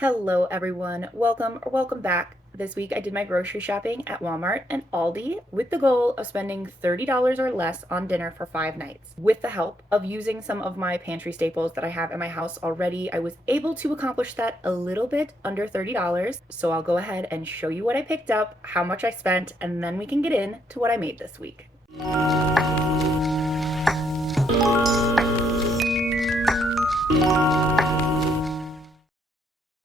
Hello everyone, welcome or welcome back. This week I did my grocery shopping at Walmart and Aldi with the goal of spending $30 or less on dinner for 5 nights. With the help of using some of my pantry staples that I have in my house already, I was able to accomplish that a little bit under $30. So I'll go ahead and show you what I picked up, how much I spent, and then we can get into what I made this week.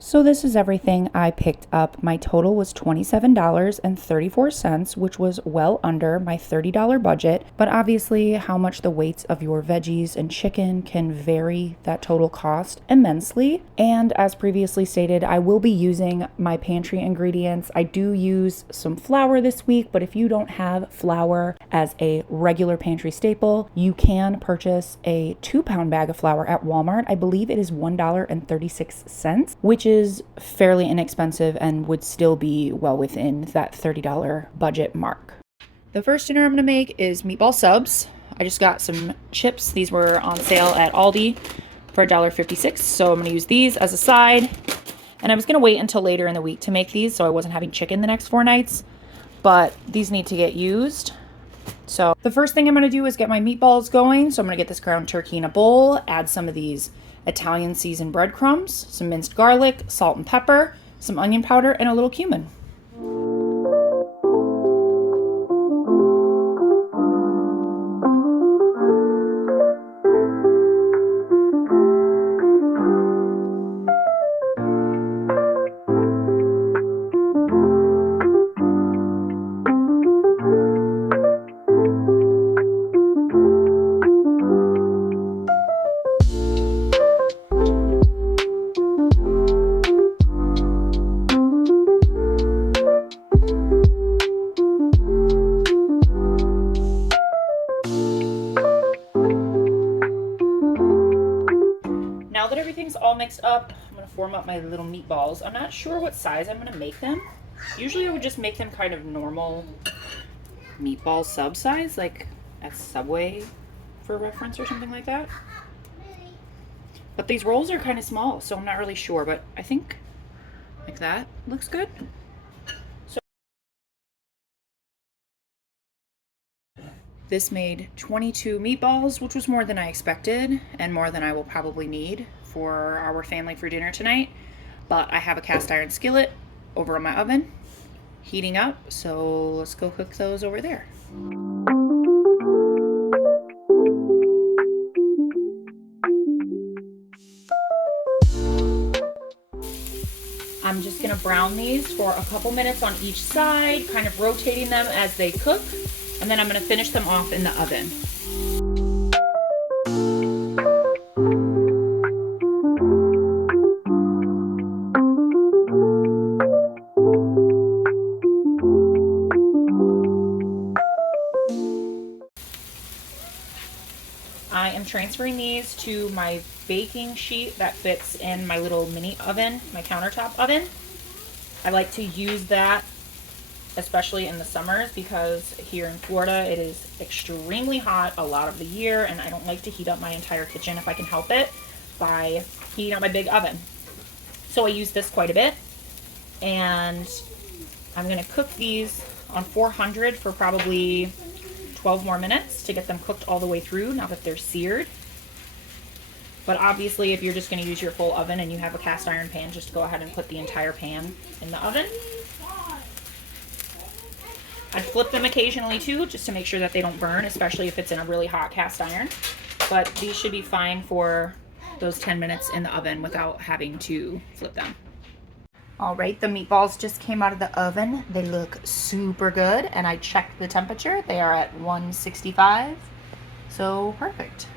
So this is everything I picked up. My total was $27.34, which was well under my $30 budget. But obviously, how much the weights of your veggies and chicken can vary that total cost immensely. And as previously stated, I will be using my pantry ingredients. I do use some flour this week, but if you don't have flour as a regular pantry staple, you can purchase a 2-pound bag of flour at Walmart. I believe it is $1.36, which is fairly inexpensive and would still be well within that $30 budget mark. The first dinner I'm going to make is meatball subs. I just got some chips. These were on sale at Aldi for $1.56, so I'm going to use these as a side. And I was going to wait until later in the week to make these so I wasn't having chicken the next 4 nights, but these need to get used. So the first thing I'm going to do is get my meatballs going. So I'm going to get this ground turkey in a bowl, add some of these Italian seasoned breadcrumbs, some minced garlic, salt and pepper, some onion powder, and a little cumin. Now that everything's all mixed up, I'm going to form up my little meatballs. I'm not sure what size I'm going to make them. Usually I would just make them kind of normal meatball sub size, like at Subway for reference or something like that. But these rolls are kind of small, so I'm not really sure, but I think like that looks good. This made 22 meatballs, which was more than I expected and more than I will probably need for our family for dinner tonight. But I have a cast iron skillet over in my oven heating up, so let's go cook those over there. I'm just gonna brown these for a couple minutes on each side, kind of rotating them as they cook, and then I'm gonna finish them off in the oven. I am transferring these to my baking sheet that fits in my little mini oven, my countertop oven. I like to use that especially in the summers because here in Florida it is extremely hot a lot of the year, and I don't like to heat up my entire kitchen if I can help it by heating up my big oven. So I use this quite a bit, and I'm going to cook these on 400 for probably 12 more minutes to get them cooked all the way through now that they're seared. But obviously if you're just going to use your full oven and you have a cast iron pan, just go ahead and put the entire pan in the oven. I flip them occasionally too, just to make sure that they don't burn, especially if it's in a really hot cast iron. But these should be fine for those 10 minutes in the oven without having to flip them. All right, the meatballs just came out of the oven. They look super good, and I checked the temperature. They are at 165, so perfect.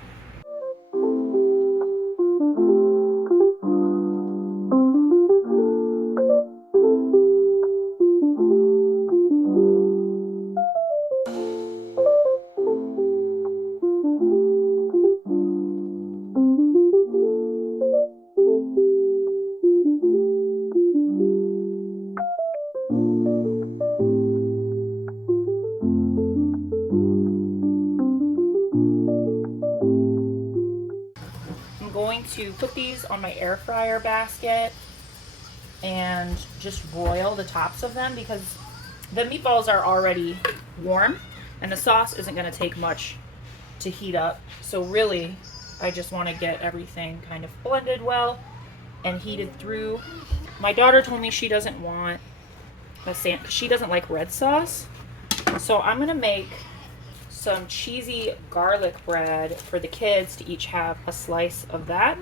going to put these on my air fryer basket and just broil the tops of them because the meatballs are already warm and the sauce isn't going to take much to heat up. So really, I just want to get everything kind of blended well and heated through. My daughter told me she doesn't want she doesn't like red sauce. So I'm going to make some cheesy garlic bread for the kids to each have a slice of that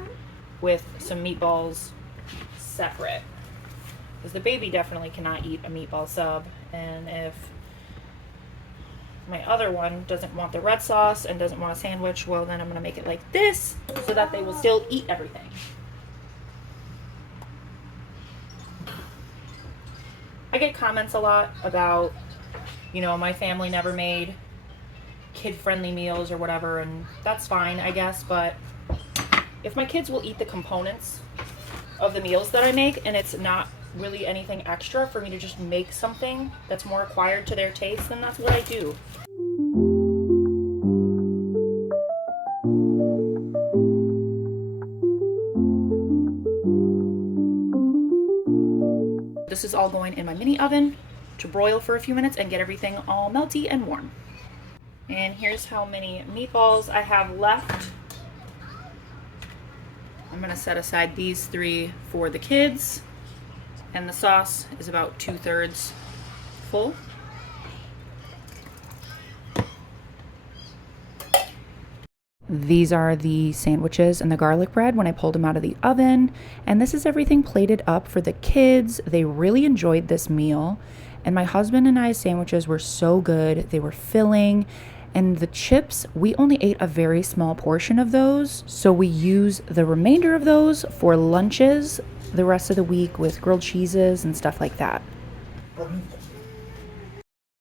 with some meatballs separate. Because the baby definitely cannot eat a meatball sub. And if my other one doesn't want the red sauce and doesn't want a sandwich, well, then I'm going to make it like this so that they will still eat everything. I get comments a lot about, my family never made kid-friendly meals or whatever, and that's fine, I guess, but if my kids will eat the components of the meals that I make and it's not really anything extra for me to just make something that's more acquired to their taste, then that's what I do. This is all going in my mini oven to broil for a few minutes and get everything all melty and warm. And here's how many meatballs I have left. I'm going to set aside these 3 for the kids. And the sauce is about 2/3 full. These are the sandwiches and the garlic bread when I pulled them out of the oven. And this is everything plated up for the kids. They really enjoyed this meal. And my husband and I's sandwiches were so good. They were filling. And the chips, we only ate a very small portion of those. So we use the remainder of those for lunches the rest of the week with grilled cheeses and stuff like that.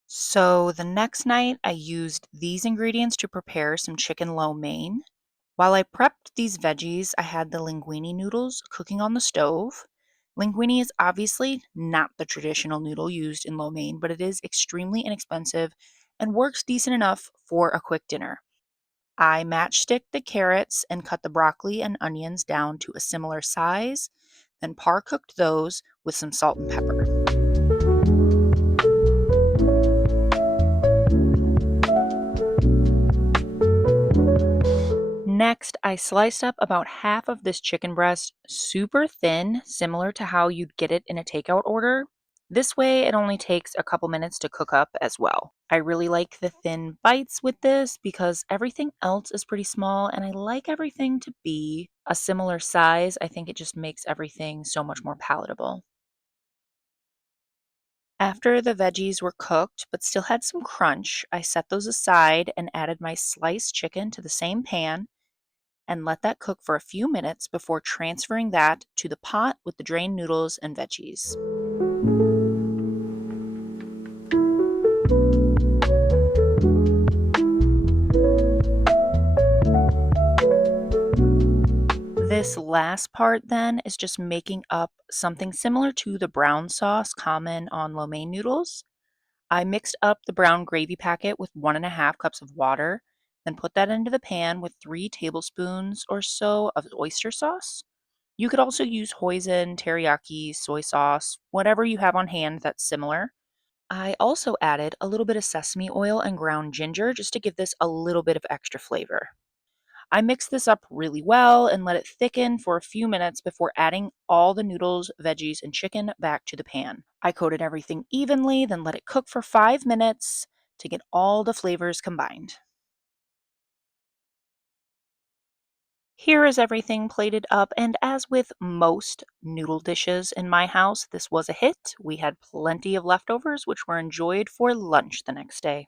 So the next night I used these ingredients to prepare some chicken lo mein. While I prepped these veggies, I had the linguine noodles cooking on the stove. Linguine is obviously not the traditional noodle used in lo mein, but it is extremely inexpensive and works decent enough for a quick dinner. I matchsticked the carrots and cut the broccoli and onions down to a similar size, then par cooked those with some salt and pepper. Next, I sliced up about half of this chicken breast super thin, similar to how you'd get it in a takeout order. This way, it only takes a couple minutes to cook up as well. I really like the thin bites with this because everything else is pretty small and I like everything to be a similar size. I think it just makes everything so much more palatable. After the veggies were cooked but still had some crunch, I set those aside and added my sliced chicken to the same pan and let that cook for a few minutes before transferring that to the pot with the drained noodles and veggies. This last part then is just making up something similar to the brown sauce common on lo mein noodles. I mixed up the brown gravy packet with 1.5 cups of water, then put that into the pan with 3 tablespoons or so of oyster sauce. You could also use hoisin, teriyaki, soy sauce, whatever you have on hand that's similar. I also added a little bit of sesame oil and ground ginger just to give this a little bit of extra flavor. I mixed this up really well and let it thicken for a few minutes before adding all the noodles, veggies, and chicken back to the pan. I coated everything evenly, then let it cook for 5 minutes to get all the flavors combined. Here is everything plated up, and as with most noodle dishes in my house, this was a hit. We had plenty of leftovers, which were enjoyed for lunch the next day.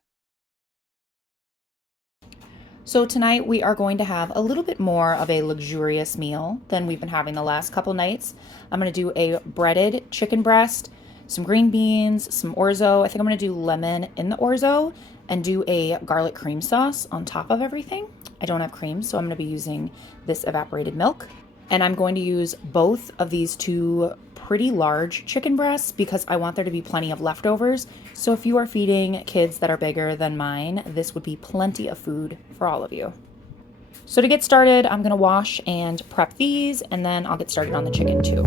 So tonight we are going to have a little bit more of a luxurious meal than we've been having the last couple nights. I'm going to do a breaded chicken breast, some green beans, some orzo. I think I'm going to do lemon in the orzo and do a garlic cream sauce on top of everything. I don't have cream, so I'm going to be using this evaporated milk. And I'm going to use both of these 2 pretty large chicken breasts because I want there to be plenty of leftovers. So if you are feeding kids that are bigger than mine, this would be plenty of food for all of you. So to get started, I'm going to wash and prep these, and then I'll get started on the chicken too.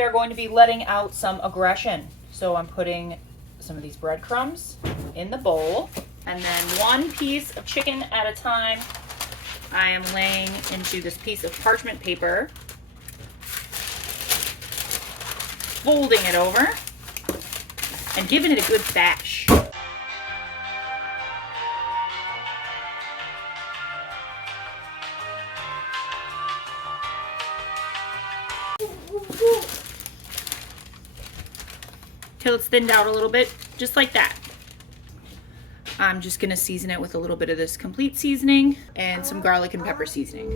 we are going to be letting out some aggression. So I'm putting some of these breadcrumbs in the bowl, and then one piece of chicken at a time, I am laying into this piece of parchment paper, folding it over, and giving it a good bash. Till it's thinned out a little bit, just like that. I'm just gonna season it with a little bit of this complete seasoning and some garlic and pepper seasoning.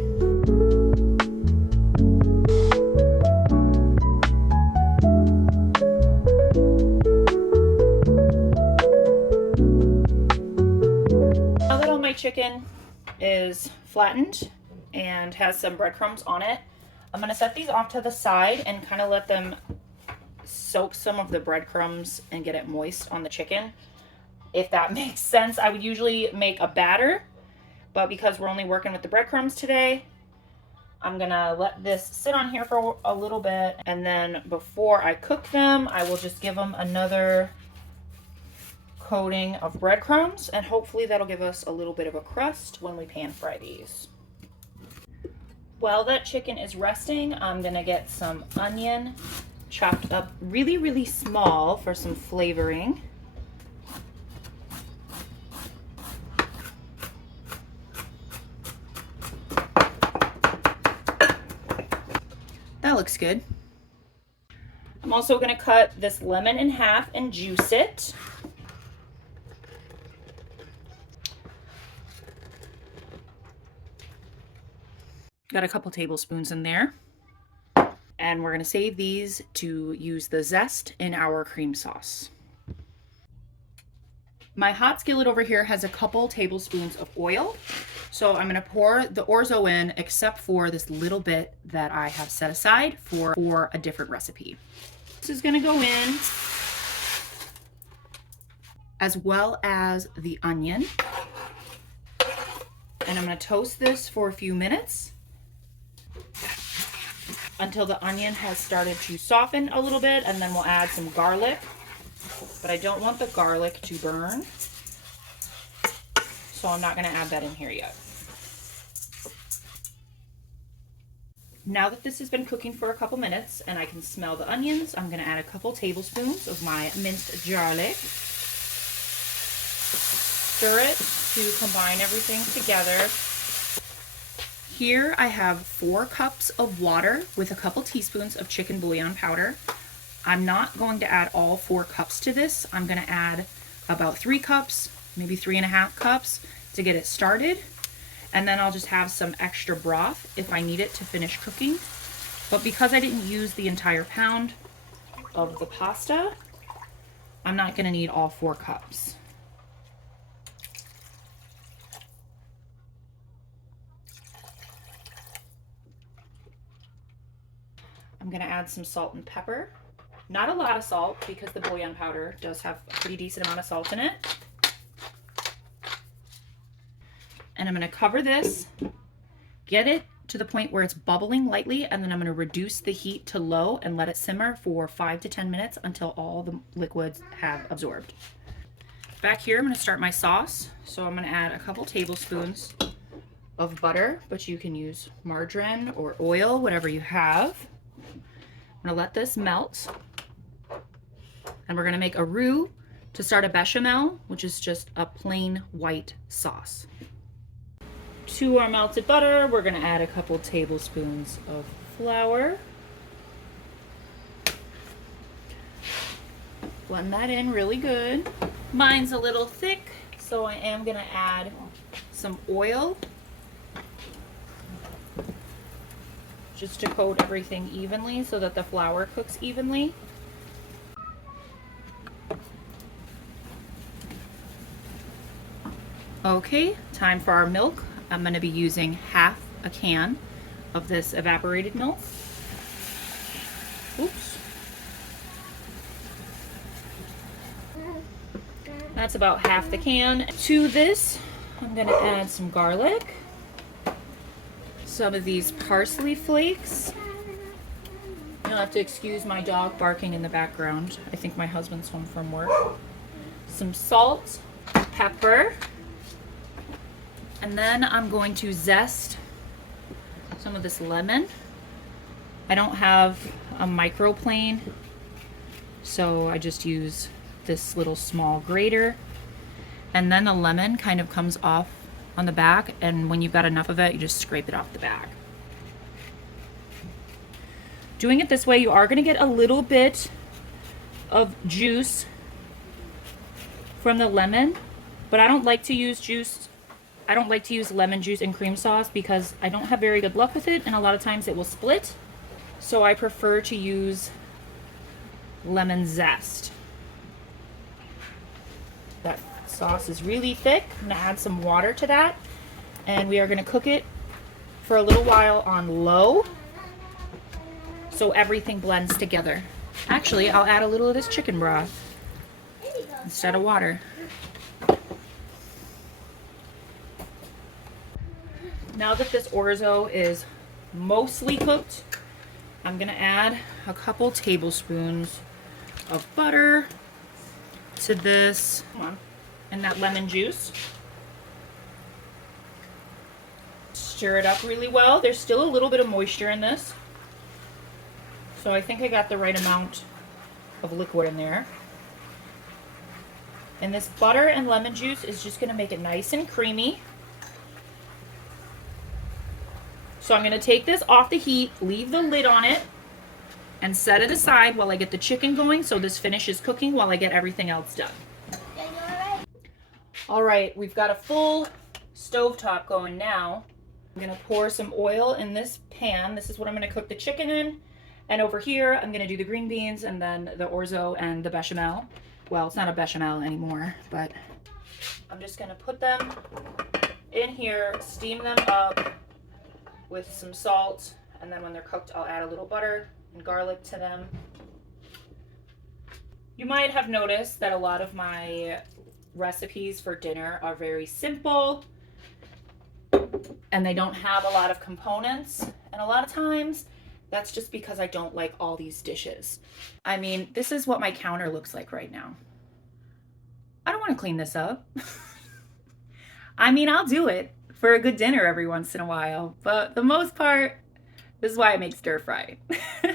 Now that all my chicken is flattened and has some breadcrumbs on it, I'm gonna set these off to the side and kind of let them soak some of the breadcrumbs and get it moist on the chicken, if that makes sense. I would usually make a batter, but because we're only working with the breadcrumbs today, I'm gonna let this sit on here for a little bit, and then before I cook them, I will just give them another coating of breadcrumbs, and hopefully that'll give us a little bit of a crust when we pan fry these. While that chicken is resting, I'm gonna get some onion chopped up really, really small for some flavoring. That looks good. I'm also gonna cut this lemon in half and juice it. Got a couple tablespoons in there. And we're gonna save these to use the zest in our cream sauce. My hot skillet over here has a couple tablespoons of oil. So I'm gonna pour the orzo in, except for this little bit that I have set aside for a different recipe. This is gonna go in, as well as the onion. And I'm gonna toast this for a few minutes until the onion has started to soften a little bit, and then we'll add some garlic. But I don't want the garlic to burn, so I'm not gonna add that in here yet. Now that this has been cooking for a couple minutes and I can smell the onions, I'm gonna add a couple tablespoons of my minced garlic. Stir it to combine everything together. Here I have 4 cups of water with a couple teaspoons of chicken bouillon powder. I'm not going to add all 4 cups to this. I'm gonna add about 3 cups, maybe 3.5 cups to get it started. And then I'll just have some extra broth if I need it to finish cooking. But because I didn't use the entire pound of the pasta, I'm not gonna need all 4 cups. I'm gonna add some salt and pepper. Not a lot of salt because the bouillon powder does have a pretty decent amount of salt in it. And I'm gonna cover this, get it to the point where it's bubbling lightly, and then I'm gonna reduce the heat to low and let it simmer for 5 to 10 minutes until all the liquids have absorbed. Back here, I'm gonna start my sauce. So I'm gonna add a couple tablespoons of butter, but you can use margarine or oil, whatever you have. I'm gonna let this melt, and we're gonna make a roux to start a bechamel, which is just a plain white sauce. To our melted butter, we're gonna add a couple tablespoons of flour. Blend that in really good. Mine's a little thick, so I am gonna add some oil just to coat everything evenly so that the flour cooks evenly. Okay, time for our milk. I'm going to be using half a can of this evaporated milk. Oops. That's about half the can. To this, I'm going to add some garlic, some of these parsley flakes. You You'll have to excuse my dog barking in the background. I think my husband's home from work. Some salt, pepper, and then I'm going to zest some of this lemon. I don't have a microplane, so I just use this little small grater. And then the lemon kind of comes off on the back, and when you've got enough of it, you just scrape it off the back. Doing it this way, you are going to get a little bit of juice from the lemon, but I don't like to use juice. I don't like to use lemon juice in cream sauce because I don't have very good luck with it, and a lot of times it will split. So I prefer to use lemon zest. That sauce is really thick. I'm gonna add some water to that, and we are gonna cook it for a little while on low so everything blends together. Actually, I'll add a little of this chicken broth instead of water. Now that this orzo is mostly cooked, I'm gonna add a couple tablespoons of butter to this, and that lemon juice. Stir it up really well. There's still a little bit of moisture in this, so I think I got the right amount of liquid in there. And this butter and lemon juice is just gonna make it nice and creamy. So I'm gonna take this off the heat, leave the lid on it, and set it aside while I get the chicken going, so this finishes cooking while I get everything else done. All right, we've got a full stovetop going now. I'm gonna pour some oil in this pan. This is what I'm gonna cook the chicken in. And over here, I'm gonna do the green beans and then the orzo and the bechamel. Well, it's not a bechamel anymore, but I'm just gonna put them in here, steam them up with some salt, and then when they're cooked, I'll add a little butter and garlic to them. You might have noticed that a lot of my recipes for dinner are very simple and they don't have a lot of components, and a lot of times that's just because I don't like all these dishes. I mean, this is what my counter looks like right now. I don't want to clean this up. I mean, I'll do it for a good dinner every once in a while, but the most part, this is why I make stir fry. Okay,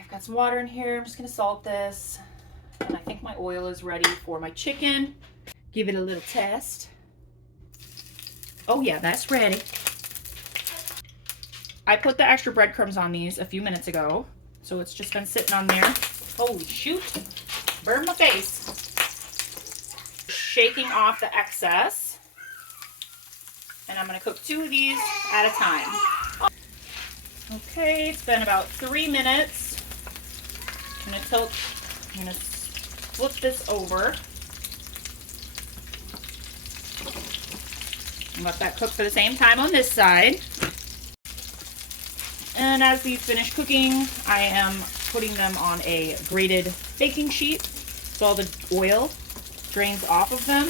I've got some water in here. I'm just gonna salt this, and I think my oil is ready for my chicken. Give it a little test. Oh yeah, that's ready. I put the extra breadcrumbs on these a few minutes ago, so it's just been sitting on there. Holy shoot, burned my face. Shaking off the excess, and I'm gonna cook 2 of these at a time. Okay, it's been about 3 minutes. I'm gonna flip this over and let that cook for the same time on this side. And as these finish cooking, I am putting them on a grated baking sheet so all the oil drains off of them.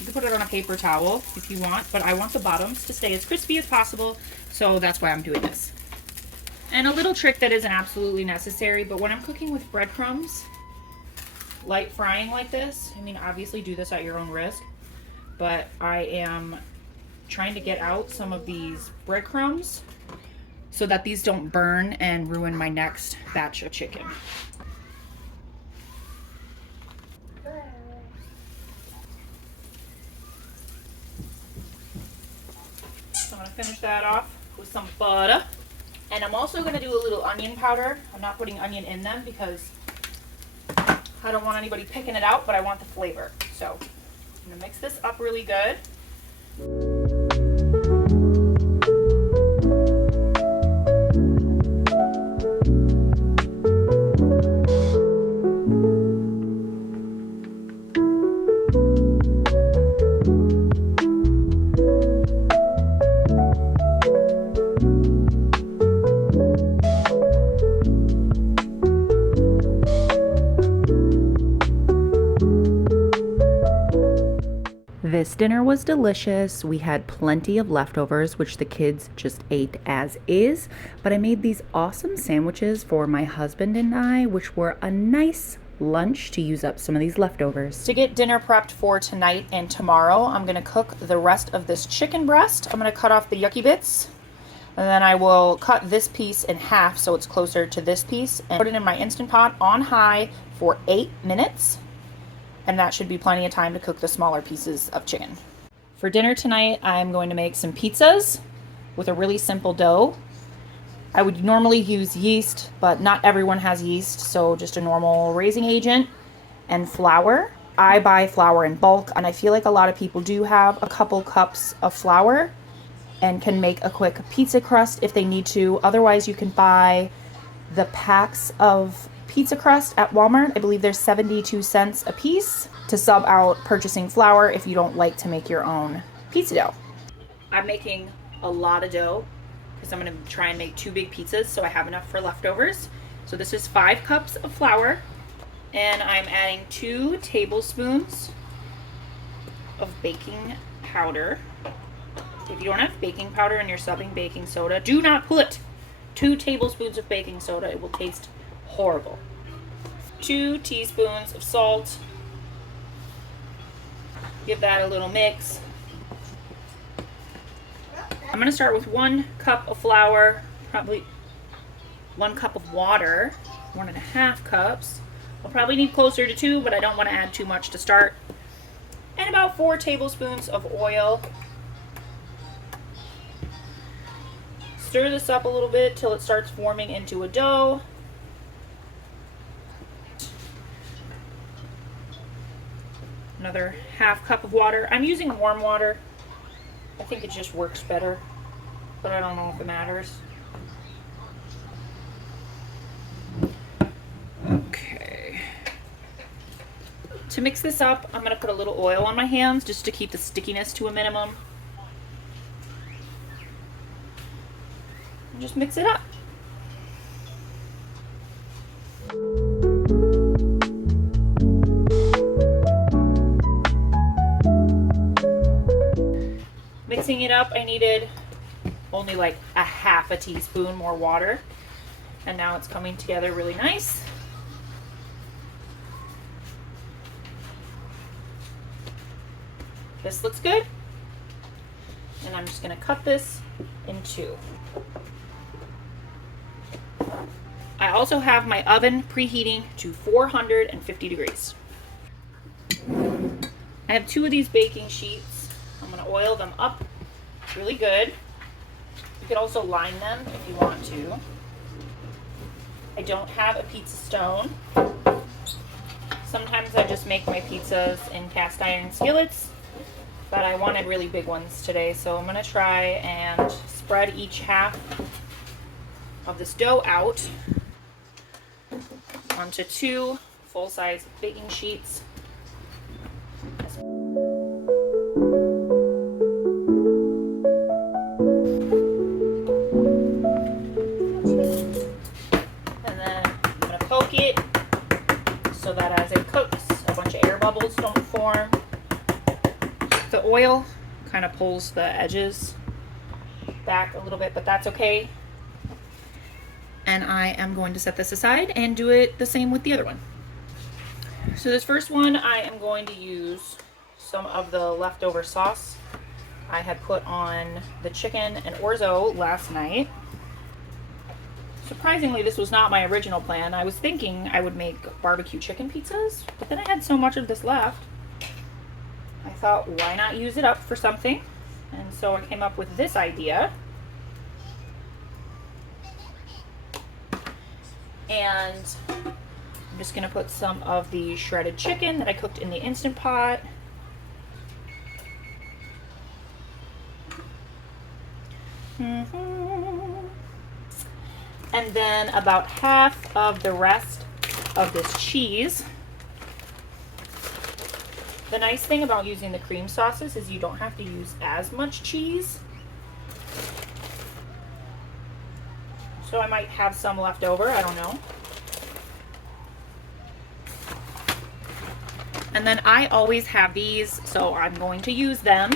You can put it on a paper towel if you want, but I want the bottoms to stay as crispy as possible, so that's why I'm doing this. And a little trick that isn't absolutely necessary, but when I'm cooking with breadcrumbs, light frying like this, I mean, obviously do this at your own risk, but I am trying to get out some of these breadcrumbs so that these don't burn and ruin my next batch of chicken. So I'm gonna finish that off with some butter. And I'm also gonna do a little onion powder. I'm not putting onion in them because I don't want anybody picking it out, but I want the flavor. So I'm gonna mix this up really good. This dinner was delicious. We had plenty of leftovers, which the kids just ate as is. But I made these awesome sandwiches for my husband and I, which were a nice lunch to use up some of these leftovers. To get dinner prepped for tonight and tomorrow, I'm going to cook the rest of this chicken breast. I'm going to cut off the yucky bits. And then I will cut this piece in half so it's closer to this piece and put it in my Instant Pot on high for 8 minutes. And that should be plenty of time to cook the smaller pieces of chicken. For dinner tonight, I'm going to make some pizzas with a really simple dough. I would normally use yeast, but not everyone has yeast, so just a normal raising agent and flour. I buy flour in bulk, and I feel like a lot of people do have a couple cups of flour and can make a quick pizza crust if they need to. Otherwise, you can buy the packs of pizza crust at Walmart. I believe there's 72 cents a piece to sub out purchasing flour if you don't like to make your own pizza dough. I'm making a lot of dough because I'm going to try and make 2 big pizzas so I have enough for leftovers. So this is 5 cups of flour, and I'm adding 2 tablespoons of baking powder. If you don't have baking powder and you're subbing baking soda, do not put 2 tablespoons of baking soda. It will taste horrible. 2 teaspoons of salt. Give that a little mix. I'm going to start with 1 cup of flour, probably 1 cup of water, 1.5 cups. I'll probably need closer to 2, but I don't want to add too much to start. And about 4 tablespoons of oil. Stir this up a little bit till it starts forming into a dough. Another 1/2 cup of water. I'm using warm water. I think it just works better, but I don't know if it matters. Okay. To mix this up, I'm going to put a little oil on my hands just to keep the stickiness to a minimum. And just mix it up. Mixing it up, I needed only like a 1/2 teaspoon more water, and now it's coming together really nice. This looks good, and I'm just going to cut this in 2. I also have my oven preheating to 450 degrees. I have 2 of these baking sheets. I'm going to oil them up really good. You could also line them if you want to. I don't have a pizza stone. Sometimes I just make my pizzas in cast iron skillets, but I wanted really big ones today, so I'm going to try and spread each half of this dough out onto 2 full-size baking sheets. And then I'm going to poke it so that as it cooks, a bunch of air bubbles don't form. The oil kind of pulls the edges back a little bit, but that's okay. And I am going to set this aside and do it the same with the other one. So this first one, I am going to use some of the leftover sauce I had put on the chicken and orzo last night. Surprisingly, this was not my original plan. I was thinking I would make barbecue chicken pizzas, but then I had so much of this left. I thought, why not use it up for something? And so I came up with this idea. And I'm just going to put some of the shredded chicken that I cooked in the Instant Pot. And then about half of the rest of this cheese. The nice thing about using the cream sauces is you don't have to use as much cheese. So I might have some left over, I don't know. And then I always have these, so I'm going to use them.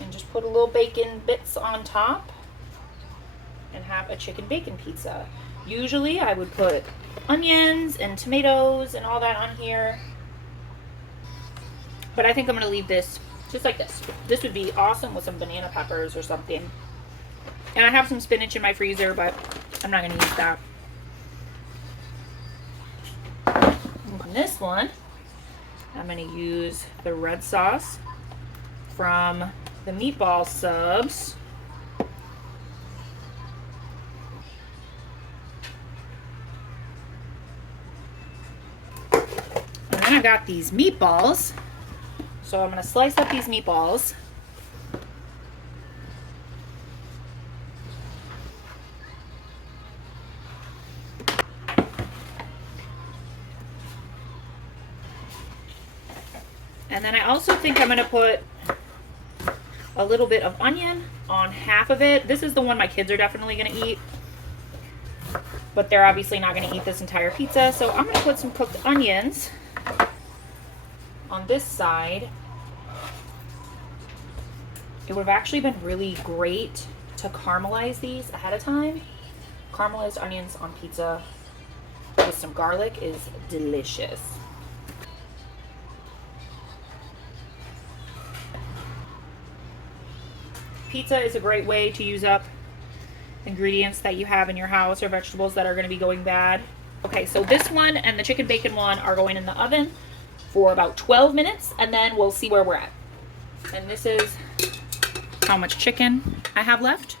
And just put a little bacon bits on top and have a chicken bacon pizza. Usually I would put onions and tomatoes and all that on here, but I think I'm going to leave this just like this. This would be awesome with some banana peppers or something. And I have some spinach in my freezer, but I'm not going to use that. On this one, I'm going to use the red sauce from the meatball subs. And then I've got these meatballs. So I'm going to slice up these meatballs. And then I also think I'm going to put a little bit of onion on half of it. This is the one my kids are definitely going to eat, but they're obviously not going to eat this entire pizza. So I'm going to put some cooked onions on this side. It would have actually been really great to caramelize these ahead of time. Caramelized onions on pizza with some garlic is delicious. Pizza is a great way to use up ingredients that you have in your house or vegetables that are going to be going bad. Okay, so this one and the chicken bacon one are going in the oven for about 12 minutes, and then we'll see where we're at. And this is how much chicken I have left.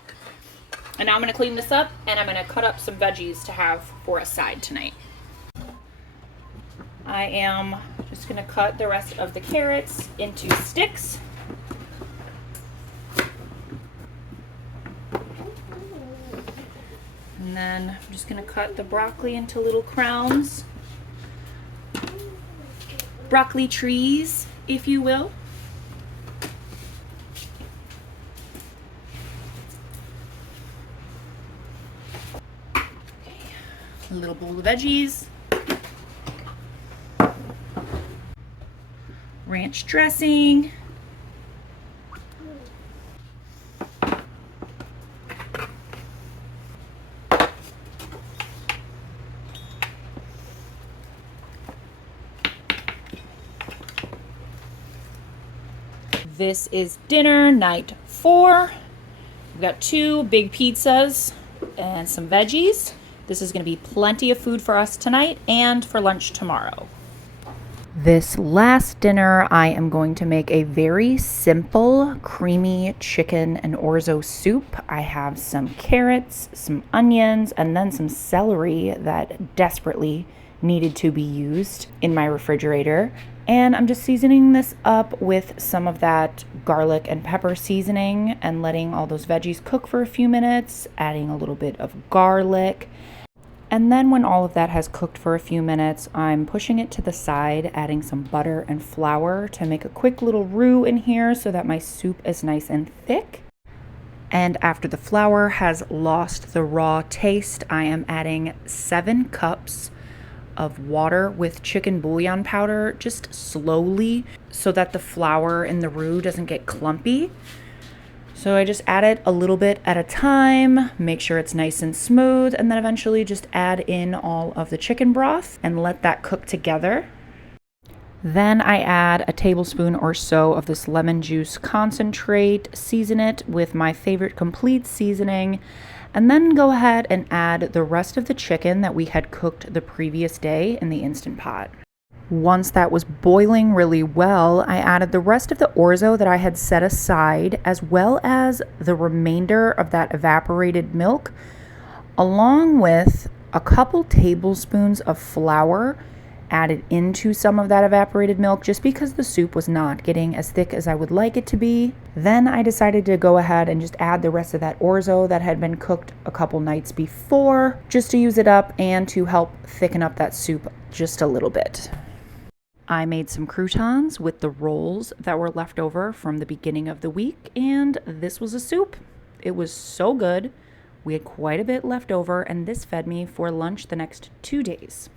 And now I'm going to clean this up, and I'm going to cut up some veggies to have for a side tonight. I am just going to cut the rest of the carrots into sticks. And then I'm just going to cut the broccoli into little crowns. Broccoli trees, if you will. Okay. A little bowl of veggies. Ranch dressing. This is dinner night 4. We've got 2 big pizzas and some veggies. This is going to be plenty of food for us tonight and for lunch tomorrow. This last dinner, I am going to make a very simple, creamy chicken and orzo soup. I have some carrots, some onions, and then some celery that desperately needed to be used in my refrigerator. And I'm just seasoning this up with some of that garlic and pepper seasoning and letting all those veggies cook for a few minutes, adding a little bit of garlic. And then when all of that has cooked for a few minutes, I'm pushing it to the side, adding some butter and flour to make a quick little roux in here so that my soup is nice and thick. And after the flour has lost the raw taste, I am adding 7 cups of water with chicken bouillon powder, just slowly, so that the flour in the roux doesn't get clumpy. So I just add it a little bit at a time, make sure it's nice and smooth, and then eventually just add in all of the chicken broth and let that cook together. Then I add a tablespoon or so of this lemon juice concentrate, season it with my favorite complete seasoning, and then go ahead and add the rest of the chicken that we had cooked the previous day in the Instant Pot. Once that was boiling really well, I added the rest of the orzo that I had set aside, as well as the remainder of that evaporated milk, along with a couple tablespoons of flour added into some of that evaporated milk, just because the soup was not getting as thick as I would like it to be. Then I decided to go ahead and just add the rest of that orzo that had been cooked a couple nights before, just to use it up and to help thicken up that soup just a little bit. I made some croutons with the rolls that were left over from the beginning of the week, and this was a soup. It was so good. We had quite a bit left over, and this fed me for lunch the next 2 days.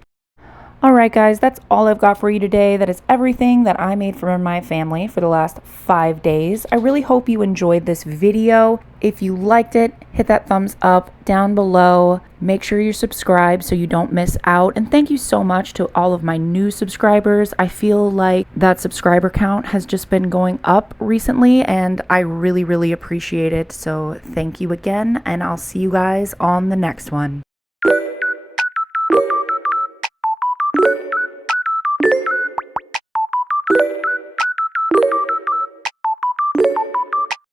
Alright guys, that's all I've got for you today. That is everything that I made for my family for the last 5 days. I really hope you enjoyed this video. If you liked it, hit that thumbs up down below. Make sure you're subscribed so you don't miss out. And thank you so much to all of my new subscribers. I feel like that subscriber count has just been going up recently and I really, really appreciate it. So thank you again, and I'll see you guys on the next one.